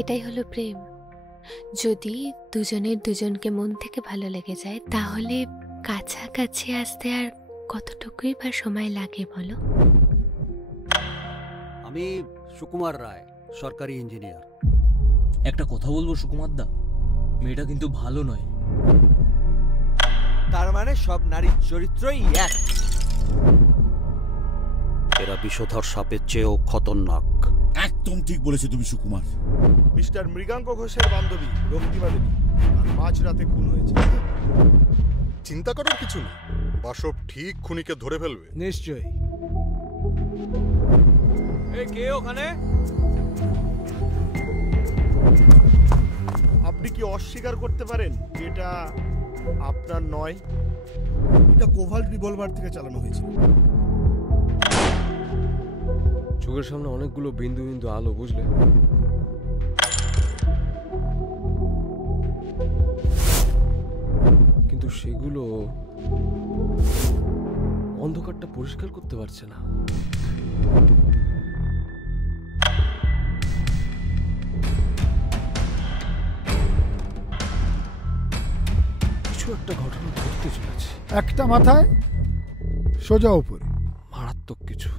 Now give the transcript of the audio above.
এটাই হলো প্রেম। যদি দুজনের দুজনকে মন থেকে ভালো লেগে যায় তাহলে কাছাকাছি আসতে আর কতটুকুই বা সময় লাগে বলো? আমি সুকুমার রায়, সরকারি ইঞ্জিনিয়ার। একটা কথা বলবো সুকুমার দা, মেয়েটা কিন্তু ভালো নয়। তার মানে সব নারীর চরিত্রই এক? এরা বিষধর সাপের চেয়েও খতরনাক। একদম ঠিক বলেছো তুমি সুকুমার। মিস্টার মৃগাঙ্ক ঘোষের বান্ধবী রক্তিমা দেবী আর মাঝরাতে খুন হয়েছে। চিন্তা করার কিছু নেই, বাসব ঠিক খুনিকে ধরে ফেলবে। নিশ্চয়ই। কে ওখানে? আপনি কি অস্বীকার করতে পারেন এটা আপনার নয়? এটা কোভাল্ট রিভলভার থেকে চালানো হয়েছিল। চোখের সামনে অনেকগুলো বিন্দু বিন্দু আলো, বুঝলে? কিন্তু সেগুলো অন্ধকারটা পরিষ্কার করতে পারছে না। কিছু একটা ঘটনা ঘটতে চলেছে। একটা মাথায় সোজা উপরে, মারাত্মক কিছু।